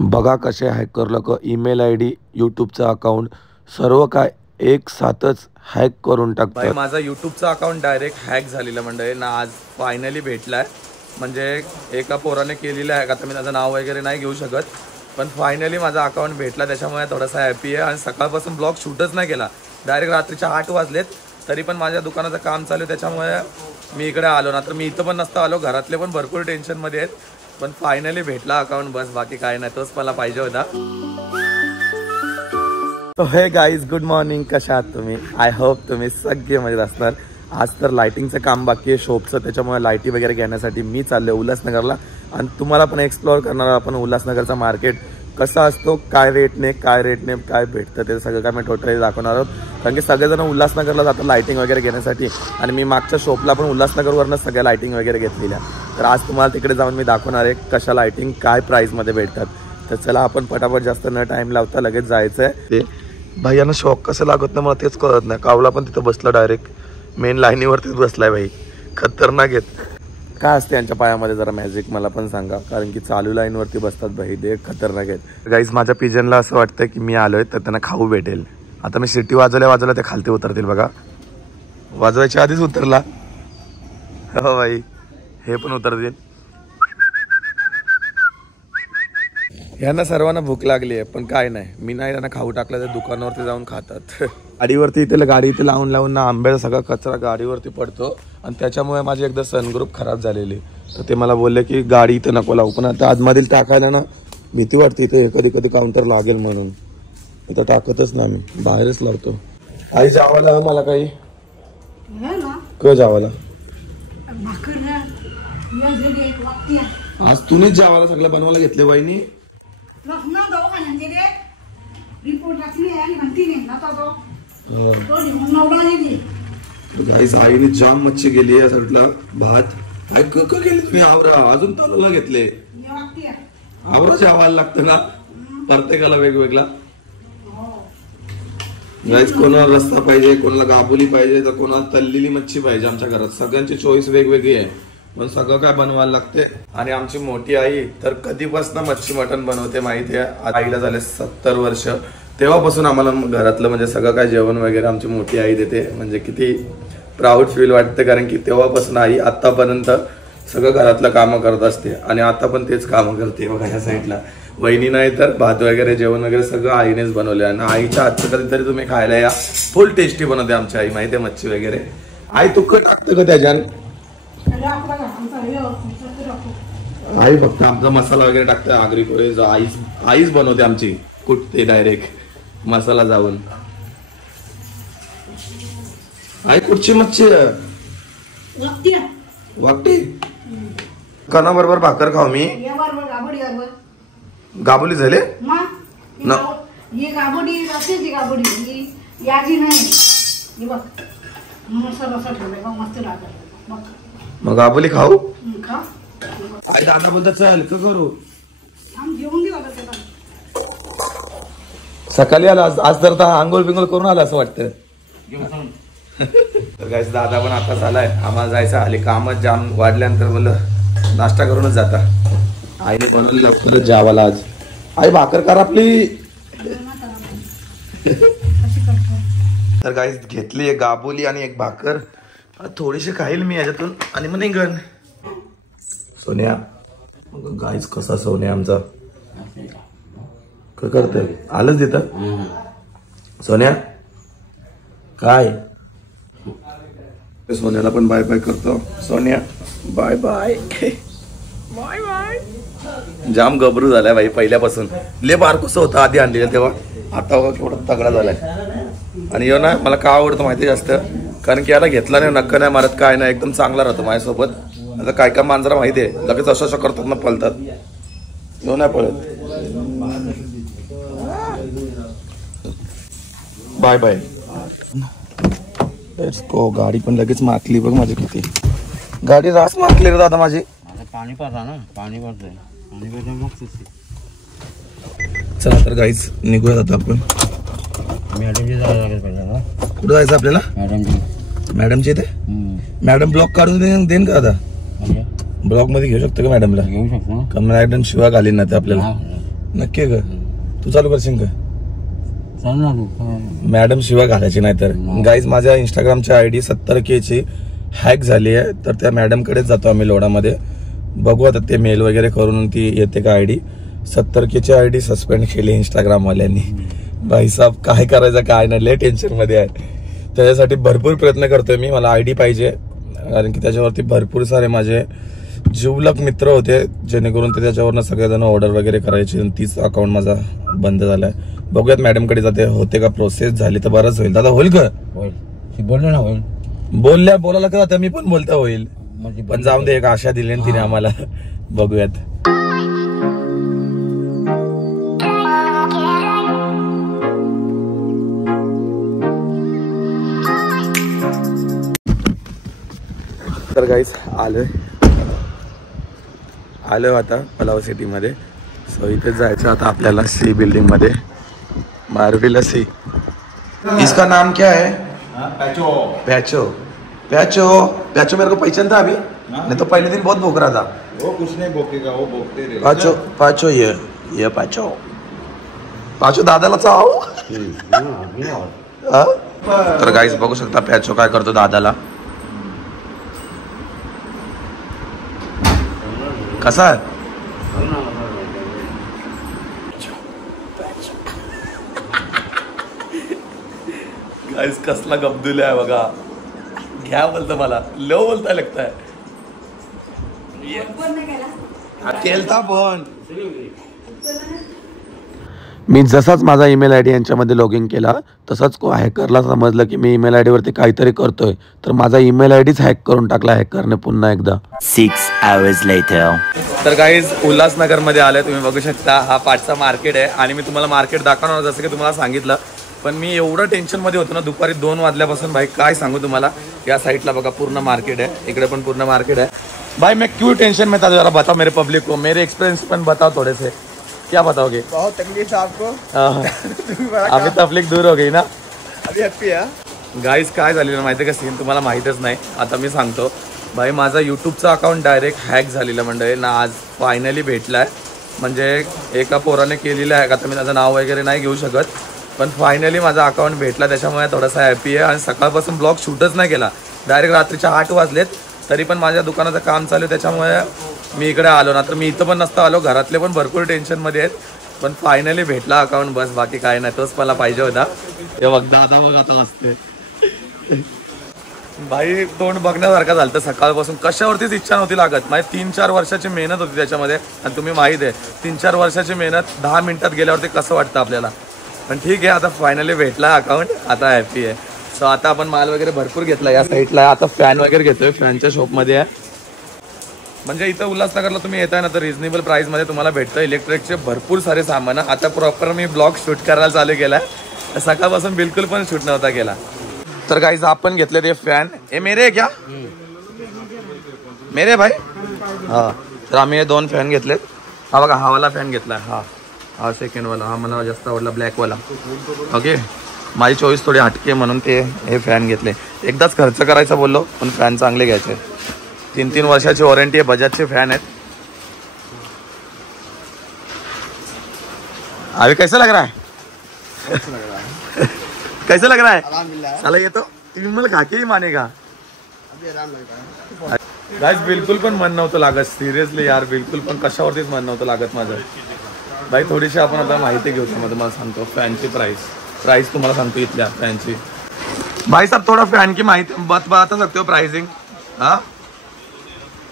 बघा कसे हॅकर लोक ईमेल ID, यूट्यूबचा अकाउंट सर्व काय एक साथच हॅक करून टाकतात। भाई माझा यूट्यूबचा अकाउंट डायरेक्ट हॅक झालेला मंडळी ना, आज फायनली भेटलाय। म्हणजे एका पोराने केलेला आहे, आता मी त्याचं नाव वगैरे नाही घेऊ शकत, पण फायनली माझा अकाउंट भेटला, त्याच्यामुळे थोडासा हॅपी आहे। आणि सकाळपासून ब्लॉग शूटच नाही केला, डायरेक्ट रात्रीच्या 8 वाजलेत, तरी पण माझ्या दुकानाचं काम चालू आहे, त्याच्यामुळे मी इकडे आलो ना, तर मी इथं पण नसतो आलो, घरातले पण भरपूर टेन्शनमध्ये आहेत। पण फायनली भेटला अकाउंट, बस बाकी काय नाही, तोच मला पाहिजे होता। तो हे गाईज गुड मॉर्निंग, कशा आहात तुम्ही? आय होप तुम्ही सगळे मजेत असणार। आज तर लाइटिंगचं काम बाकी आहे शॉपचं, त्याच्यामुळे लाईटी वगैरे घेण्यासाठी मी चाललो उल्हासनगरला, आणि तुम्हाला पण एक्सप्लोअर करणार आपण उल्हासनगरचा मार्केट कसा असतो, काय रेटने काय भेटतं, ते सगळं काय मी टोटली दाखवणार आहोत। कारण की सगळेजण उल्हासनगरला जातात लाइटिंग वगैरे घेण्यासाठी, आणि मी मागच्या शॉपला पण उल्हासनगरवरनंच सगळ्या लाइटिंग वगैरे घेतलेल्या, तर आज तुम्हाला तिकडे जाऊन मी दाखवणार आहे कशा लाइटिंग काय प्राईसमध्ये भेटतात। तर चला आपण पटापट जास्त न टाईम लावता लगेच जायचं आहे। ते भाईयांना शॉक कसं लागत नाही मला तेच कळत नाही। कावला पण तिथं बसला, डायरेक्ट मेन लाईनीवरतीच बसलाय भाई, खतरनाक आहेत। काय असते यांच्या पायामध्ये जरा मॅजिक मला पण सांगा, कारण की चालू लाईनवरती बसतात भाई, ते खतरनाक आहेत। गाईज माझ्या पिजनला असं वाटतं की मी आलोय तर त्यांना खाऊ भेटेल। आता मी सिटी वाजवल्या ते खालती उतरतील बघा, वाजवायच्या आधीच उतरला हो भाई, हे पण उतरतील। यांना सर्वांना भूक लागली आहे, पण काय नाही, मी नाही त्यांना खाऊ टाकलं तर दुकानावरती जाऊन खातात। गाडीवरती गाडी इथे लावून ना आंब्याचा सगळा कचरा गाडीवरती पडतो, आणि त्याच्यामुळे माझी एकदा सनग्रुप खराब झालेली, तर ते मला बोलले की गाडी इथे नको लावू, पण आता आतमधील टाकायला ना भीती वाटते, इथे कधी काउंटर लागेल म्हणून इथं टाकतच ना, मी बाहेरच लावतो। आई जावाला मला काही क जावाला आज तूनेच जावाला सगळं बनवायला घेतले वहिनी। गाईस आईने जाम मच्छी गेली या साईडला, भात आई क केली तुम्ही, आवरा अजून तलाला घेतले, आवरा जेवायला लागतं ना प्रत्येकाला वेगवेगळा। गाईस कोणाला रस्ता पाहिजे, कोणाला गाबुली पाहिजे, तर कोणाला तळलेली मच्छी पाहिजे। आमच्या घरात सगळ्यांची चॉईस वेगवेगळी आहे, पण सगळं काय बनवायला लागते। आणि आमची मोठी आई तर कधीपासून मच्छी मटण बनवते माहिती आहे, आईला झाले 70 वर्ष, तेव्हापासून आम्हाला घरातलं म्हणजे सगळं काय जेवण वगैरे आमची मोठी आई देते, म्हणजे किती प्राऊड फील वाटतं, कारण की तेव्हापासून आई आतापर्यंत सगळं घरातलं कामं करत असते, आणि आता पण तेच कामं करते बघा। ह्या साईडला वहिनी नाही तर भात वगैरे जेवण वगैरे सगळं आईनेच बनवले, आणि आईच्या हातचं कधीतरी तुम्ही खायला या, फुल टेस्टी बनवते आमची आई माहिती आहे मच्छी वगैरे। आई तू टाकतं का त्याच्यान? आई फक्त आमचा मसाला वगैरे टाकते, आगरी कोळी आईच बनवते आमची, कुठते डायरेक्ट मसाला जाऊन। आई कुठची मच्छी वाकटी कना बरोबर भाकर खाऊ मी, गाबुली झाले मग गाबुली खाऊ। आई दादा बोलतात चल का करू, सकाळी आला आज तर आंघोळ बिंगोळ करून आला असं वाटतं। तर गाईस दादा पण आताच आलाय, आम्हाला जायचं, आले कामच जाम वाढल्यानंतर बोललं नाश्ता करूनच जाता। आईने बनवली लवकरच जेवायला आज। आई भाकर कर आपली। तर गाईस घेतली एक गाबुली आणि एक भाकर, थोडीशी खाईल मी याच्यातून आणि मग निघन। सोन्या गाईस कसा सोन्या आमचा काय करतोय, आलंच देतं सोन्या काय। सोन्याला पण बाय बाय करतो, सोन्या बाय बाय बाय बाय। जाम गबरू झालाय भाई पहिल्यापासून, ले बारकुसं होतं आधी आणलेलं तेव्हा, आता बघा केवढा तगडा झालाय। आणि यो ना मला का आवडतं माहिती जास्त, कारण की याला घेतला नाही, नक्क नाही मारत, काय नाही, एकदम चांगला राहतो माझ्यासोबत। आता काय काय मांजरा माहिती आहे लगेच असं करतात ना, पळतात, यो नाही पळत। Bye bye. गाडी पण लगेच माकली बघ माझी, किती गाडी रास माकली रे दादा माझी। पाणी पाहता ना, पाणी पडतंय, पाणी पडतंय मग। चला तर गाईस निघूयात आता आपण। कुठं जायचं आपल्याला? मॅडमची इथे मॅडम ब्लॉक काढून देईन का आता? ब्लॉक मध्ये घेऊ शकतो का मॅडमला? घेऊ शकतो का? मॅडम शिवाय घालीन ना ते आपल्याला। नक्की ग तू चालू करशील का? मॅडम शिवाय घालायची नाही तर. गाईज माझ्या इंस्टाग्रामची आयडी 70K ची हॅक झाली आहे, तर त्या मॅडम कडेच जातो आम्ही लोणामध्ये. बघू आता ते मेल वगैरे करून ती येते का आयडी. 70K ची आयडी सस्पेंड केली इंस्टाग्राम वाल्यांनी. भाई साहेब काय करायचं काय नाही, लय टेन्शन मध्ये आहे. त्याच्यासाठी भरपूर प्रयत्न करतोय मी, मला आयडी पाहिजे कारण की त्याच्यावरती भरपूर सारे माझे जिवलग मित्र होते, जेणेकरून ते त्याच्यावरनं सगळेजण ऑर्डर वगैरे करायचे. तीच अकाउंट माझा बंद झालाय. बघूयात मॅडम कडे जाते, होते का प्रोसेस. झाली तर बरंच होईल. दादा होईल का? होईल बोललो ना, होईल बोलायला का मी पण बोलता होईल, पण जाऊन दे. एक आशा दिली ना तिने आम्हाला. बघूयात. तर गाईस आलोय आता पलाव सिटी मध्ये. सो इथे जायचं आता आपल्याला सी बिल्डिंग मध्ये, मारविला सी. इसका नाम क्या है? पैचो पैचो पैचो पैचो. मेरे को पहचानता अभी? नहीं तो पहले दिन बहुत भोग रहा था. वो कुछ नहीं भोगेगा, वो भोगते रहेगा. पाचो पाचो ये पाचो पाचो दादाला चाव. तर गाईस बघू शकता पॅचो काय करतो दादाला. कसा आहे? गाईस कसला गब्दुल आहे बघा. घ्या बोलतं मला, लो बोलता लगताय. केलता पण मी जसाच माझा ईमेल आयडी यांच्यामध्ये लॉग इन केला तसाच हॅकरला समजलं की मी ईमेल आयडी वरती काहीतरी करतोय, तर माझा ईमेल आयडीच हॅक करून टाकला हॅकरने पुन्हा एकदा. 6 hours later. तर गाईज उल्हासनगर मध्ये आले, तुम्ही बघू शकता. हा पाठचा मार्केट आहे आणि मी तुम्हाला मार्केट दाखवणार जसं की तुम्हाला सांगितलं. पण मी एवढं टेन्शन मध्ये होतो ना दुपारी 2 वाजल्यापासून. भाई काय सांगू तुम्हाला. या साईडला बघा पूर्ण मार्केट आहे, इकडे पण पूर्ण मार्केट है. भाई मैं क्यों टेंशन में था जरा बताओ मेरे पब्लिक को, मेरे एक्सपीरियंस पण बताओ थोड़े से. क्या बताओगे? बहुत तकलीफ है आपको. अभी तकलीफ दूर हो गई ना. अभी हैप्पी है. गाईज काय झालेलं माहिती आहे का सीन, तुम्हाला माहीतच नाही. आता मी सांगतो. भाई माझा यूट्यूबचा अकाउंट डायरेक्ट हॅक झालेलं मंडळी ना. आज फायनली भेटलाय. म्हणजे एका पोराने केलेलं आहे. आता मी त्याचं नाव वगैरे नाही घेऊ शकत, पण फायनली माझा अकाउंट भेटला. त्याच्यामुळे थोडासा हॅपी आहे. आणि सकाळपासून ब्लॉग शूटच नाही केला. डायरेक्ट रात्रीच्या 8 वाजलेत, तरी पण माझ्या दुकानाचं काम चालू आहे. त्याच्यामुळे मी इकडे आलो ना, तर मी इथं पण नसतो आलो. घरातले पण भरपूर टेन्शनमध्ये आहेत. पण फायनली भेटला अकाउंट, बस बाकी काय नाही. तोच मला पाहिजे होता. हे बघता आता बघ आता असते. भाई तोंड बघण्यासारखं झालं तर सकाळपासून कशावरतीच इच्छा नव्हती लागत. माझी 3-4 वर्षाची मेहनत होती त्याच्यामध्ये. आणि तुम्ही माहीत आहे 3-4 वर्षाची मेहनत 10 मिनिटात गेल्यावरती कसं वाटतं आपल्याला. पण ठीक आहे, आता फायनली भेटला अकाउंट, आता हॅपी आहे. सो आता आपण माल वगैरे भरपूर घेतला या साईडला. आता फॅन वगैरे घेतोय, फॅनच्या शॉपमध्ये आहे. म्हणजे इथं उल्हासनगरला तुम्ही येताय ना तर रिजनेबल प्राईसमध्ये तुम्हाला भेटतं इलेक्ट्रिकचे भरपूर सारे सामान. आता प्रॉपर मी ब्लॉग शूट करायला चालू केला. सकाळपासून बिलकुल पण शूट नव्हता केला. तर गाईज आपण घेतले ते फॅन. हे मेरे आहे क्या? मेरे भाई. हा, तर आम्ही हे 2 फॅन घेतलेत. हा बघा, हा वाला फॅन घेतला. हा सेकंड वाला, हा मला जास्त आवडला ब्लॅकवाला. ओके, माझी चॉईस थोडी हटके म्हणून ते हे फॅन घेतले. एकदाच खर्च करायचा बोललो, पण फॅन चांगले घ्यायचे. 3-3 वर्षाची वॉरंटी आहे. बजाजचे फॅन आहेत. अभी कैसा लग रहा है? कैसा लग रहा है? साला ये तो विमल खाके ही मानेगा. गाइस बिलकुल पण मन नव्हतं लागत. सिरियसली यार, बिलकुल पण कशावरतीच मन नव्हतं लागत माझं. भाई थोडीशी आपण आता माहिती घेऊ. मैं तुम्हाला सांगतो फॅनची प्राइस तुम्हाला सांगतो इथल्या फॅनची. भाई साहब थोड़ा फैन की माहिती बता सकते हो प्राइसिंग? हाँ,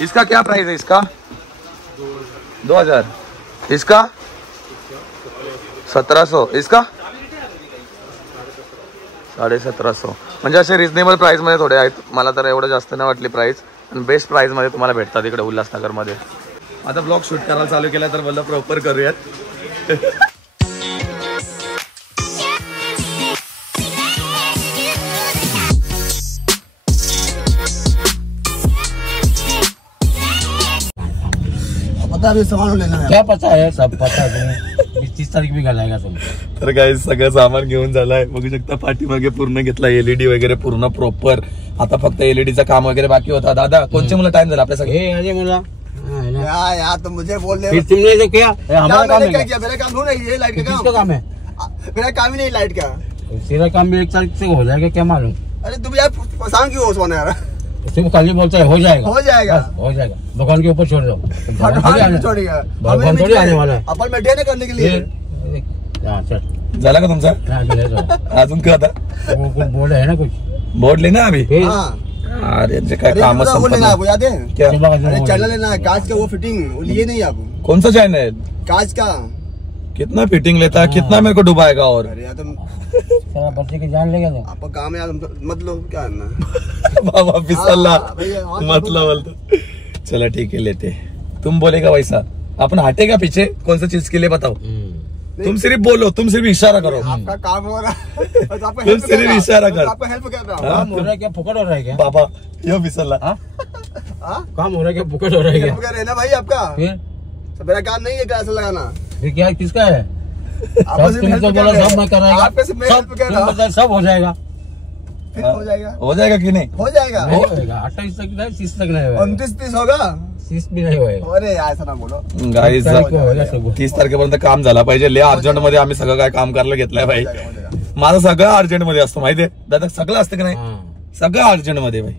इसका क्या प्राइस है? इसका 2000. इसका 1700. इसका 1750. म्हणजे असे रिजनेबल प्राइस मध्ये थोडे आहेत. मला तर एवढं जास्त नाही वाटली प्राइस. आणि बेस्ट प्राइस मध्ये तुम्हाला भेटतात इकडे उल्हासनगर मध्ये. आता ब्लॉग शूट करायला चालू केला तर मला प्रॉपर करूयात. क्या पता है? सब पता है. 30 तारीख भी घालायगा तुम. तर काय सगळं सामान घेऊन झालंय. बघू शकता पाठीमागे पूर्ण घेतला. LED वगैरे पूर्ण प्रॉपर. आता फक्त LED चं काम वगैरे बाकी होता. दादा कोणचे मुलं टाइम झाला आपल्या सगळे? हे अरे मला यार तो मुझे बोल रहे फिर तुमने तो क्या हमारा काम क्या है किया? मेरा काम थोड़ा ये लाइट का किसका काम है? मेरा काम ही नहीं लाइट का। तेरा काम भी 1 तारीख से हो जाएगा क्या मालूम? अरे तुम यार परेशान क्यों हो सोना यार? तुम कल ही बोलते है हो जाएगा हो जाएगा बस, हो जाएगा। दुकान के ऊपर छोड़ दो छोड़िएगा भगवान थोड़ी आने वाला है। अपन बैठे ना करने के लिए। हाँ चल झाला का तुमचा अजून का आता वो कुछ बोर्ड है ना कुछ बोर्ड लेना अभी फिर हाँ अरे जे काय काम वो लेना आपको याद है? क्या अरे चैनल लेना है कांच का, वो फिटिंग वो लिए नहीं आप कौन सा चैनल कांच का। कितना फिटिंग लेता है कितना मेरे को डुबाएगा और अरे यार तुम सारा बच्चे की जान लेगा तो आपका काम है यार, मतलब क्या करना। बाबा फिसलला हाँ, भैया, हाँ, मतलब बोलतो चला ठीक है लेते तुम बोलेगा वैसा अपन हटेगा पीछे कौन सा चीज के लिए बताओ तुम सिर्फ बोलो तुम सिर्फ इशारा करो आपका काम हो रहा है तो आपका तुम हेल्प सिर्फ इशारा कर आपका हेल्प कर रहा हूँ। काम हो रहा है क्या फुकट हो रहा है क्या? बाबा यो फिसलला हाँ? काम हो रहा है क्या फुकट हो रहा है क्या? हेल्प कर रहे हैं ना भाई आपका। फिर तो मेरा काम नहीं है क्लास लगाना। फिर क्या किसका है? आपको सब सिर्फ तुम हेल्प तो कर बोला रहे सब मैं हैं। कराएगा आपको सिर्फ मैं सब हेल्प कर तुम रहा हूँ। बताओ, सब हो जाएगा फिर हो जाएगा हो जाएगा कि नहीं हो जाएगा नहीं होएगा 28 तक नहीं 30 तक नहीं होएगा 29-30 होगा। 30 भी नहीं होएगा अरे यार ऐसा ना बोलो। गाईज 30 को होएगा सब 30 तारखेपर्यंत काम झाला पाहिजे लय अर्जंट मध्ये आम्ही सगळं काय काम करायला घेतलंय भाई हो जाएगा। माझं सगळं अर्जंट मध्ये असतं माहितीये दादा सगळं असतं की नाही हाँ सगळं अर्जंट मध्ये भाई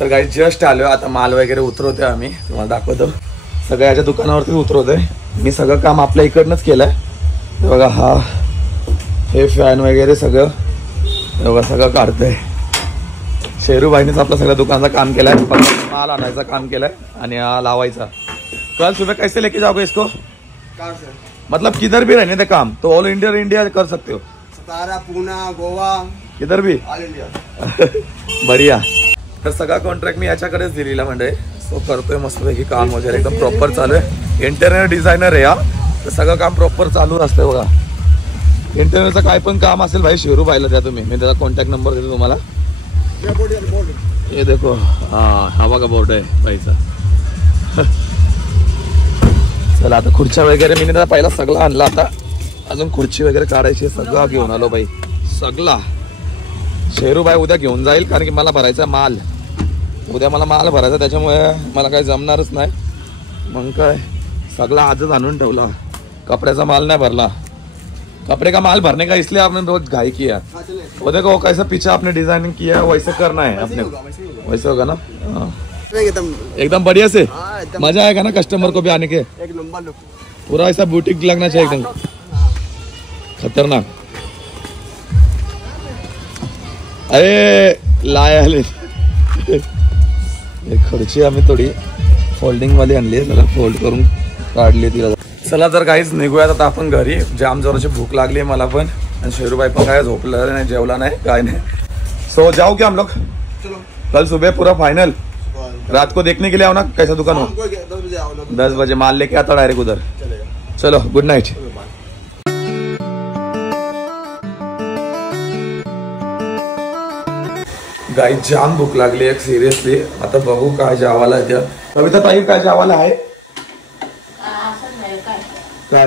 तर काही जस्ट आलोय आता माल वगैरे उतरवतोय आम्ही तुम्हाला दाखवतो सगळ्याच्या दुकानावरती उतरवतोय मी सगळं काम आपल्या इकडनंच केलंय हे बघा हा हे फॅन वगैरे सगळं हे बघा सगळं काढतोय शेरूबाईनेच आपलं सगळं दुकानाचं काम केलंय माल आणायचं काम केलंय आणि हा लावायचा कल सुबह कैसे लेके जाओगे इसको कार से मतलब किधर भी रहने दे काम तो ऑल इंडिया कर सकते हो सतारा पूना गोवा किधर भी ऑल इंडिया। बढिया तर सगळा कॉन्ट्रॅक्ट मी याच्याकडेच दिलेला म्हणजे तो करतोय मस्तपैकी काम वगैरे एकदम प्रॉपर चालू आहे इंटेरियर डिझायनर आहे हा तर सगळं काम प्रॉपर चालू असतंय बघा इंटेरियरचं काय पण काम असेल भाई शेरूबाईला द्या तुम्ही मी त्याचा कॉन्टॅक्ट नंबर देतो तुम्हाला हे देखो हा बघा बोर्ड आहे बाईचा चला आता खुर्च्या वगैरे मी त्याचा पहिला सगळा आणला आता अजून खुर्ची वगैरे काढायची सगळं घेऊन आलो बाई सगळा शेरूबाई उद्या घेऊन जाईल कारण की मला भरायचा माल उद्या मला माल भरायचा त्याच्यामुळे मला काही जमणारच नाही मग काय सगळा आजच आणून ठेवला कपड्याचा माल नहीं भरला कपड़े का माल भरने का इसलिए आपने बहुत घाई किया वो देखो कैसा पीछे आपने डिजाइनिंग किया है वैसे करना है अपने वैसे होगा ना हाँ। एकदम बढ़िया से मजा आएगा ना कस्टमर को भी आने के एक नंबर लुक पूरा ऐसा बुटीक लगना चाहिए एकदम खतरनाक अरे लाया खुर्ची आम्ही थोडी फोल्डिंग वाली आणली आहे जरा फोल्ड करून काढली तिला चला तर काहीच निघूयात आता आपण घरी जाम जोराची भूक लागली आहे मला पण आणि शेरूबाई पण काय झोपलं नाही जेवला नाही काय नाही सो जाओ क्या हम लोग चलो कल सुबह पूरा फाइनल रात को देखने के लिए आओ ना कैसा दुकान हो हमको 10 बजे आओ ना 10 बजे माल लेके आता डायरेक्ट उधर चलेगा चलो गुड नाइट गाई जाम भूक लागली आहे सिरियसली आता बघू काय जेवायला आहे त्या कविता ताई काय जेवायला आहे काय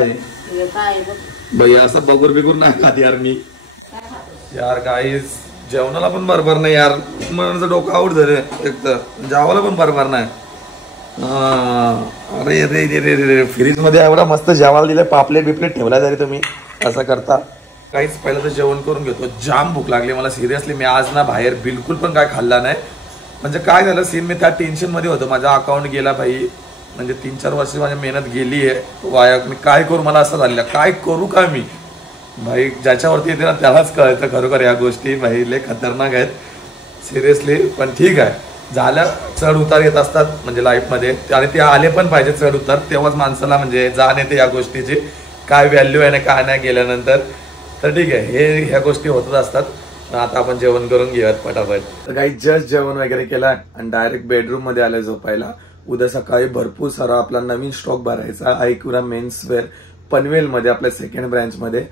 भैया असं बगूर बिगूर नाही खात यार मी यार काही जेवणाला पण बरोबर नाही यार माझं डोकं आऊट झालं एक तर जेवायला पण बरोबर नाही अरे रे रे रे रे फ्रीज मध्ये एवढा मस्त जेवायला दिलं पापलेट बिपलेट ठेवला तरी तुम्ही असं करता काहीच पहिलं तर जेवण करून घेतो जाम भूक लागली मला सिरियसली मी आज ना बाहेर बिलकुल पण काय खाल्ला नाही म्हणजे काय झालं सीन मी त्या टेन्शन मध्ये होतो माझा अकाउंट गेला भाई म्हणजे 3-4 वर्ष माझी मेहनत गेली आहे वाया मी काय करू मला असं झालेलं काय करू का मी भाई ज्याच्यावरती येते ना त्यालाच कळतं खरोखर या गोष्टी भाई लय खतरनाक आहेत सिरियसली पण ठीक आहे झाल्या चढ उतार येत असतात म्हणजे लाईफमध्ये आणि ते आले पण पाहिजे चढ उतार तेव्हाच माणसाला म्हणजे जाण येते या गोष्टीची काय व्हॅल्यू आहे ना काय नाही गेल्यानंतर तर ठीक आहे हे ह्या गोष्टी होतच असतात आता आपण जेवण करून घेऊयात पटापट तर काही जस्ट जेवण वगैरे केलं आणि डायरेक्ट बेडरूम मध्ये आलं झोपायला उद्या सकाळी भरपूर सारा आपला नवीन स्टॉक भरायचा आयकुरा मेन्सवेअर पनवेलमध्ये आपल्या सेकंड ब्रँचमध्ये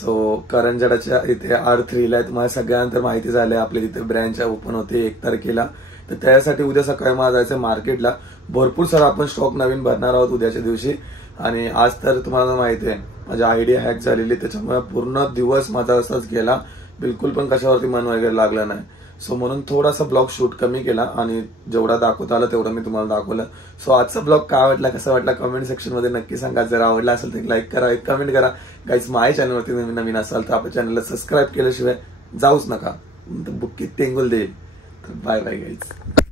सो करंजडाच्या इथे R3 ला तुम्हाला सगळ्यांतर माहिती झाली आपल्या तिथे ब्रँच ओपन होते 1 तारखेला तर त्यासाठी उद्या सकाळी मला जायचं मार्केटला भरपूर सारा आपण स्टॉक नवीन भरणार आहोत उद्याच्या दिवशी आणि आज तर तुम्हाला माहिती आहे माझी आयडिया हॅक झालेली त्याच्यामुळे पूर्ण दिवस माझा असाच गेला बिलकुल पण कशावरती मन वगैरे लागलं नाही सो म्हणून थोडासा ब्लॉग शूट कमी केला आणि जेवढा दाखवता आला तेवढा मी तुम्हाला दाखवलं. सो आजचा ब्लॉग काय वाटला, कसा वाटला कमेंट सेक्शन मध्ये नक्की सांगा. जर आवडला असेल तर एक लाईक करा, एक कमेंट करा. गाईज माझ्या चॅनलवरती नवीन असाल तर आपल्या चॅनलला सबस्क्राईब केल्याशिवाय जाऊच नका, बुक्की टेंगुल देईल. तर बाय बाय गाईज.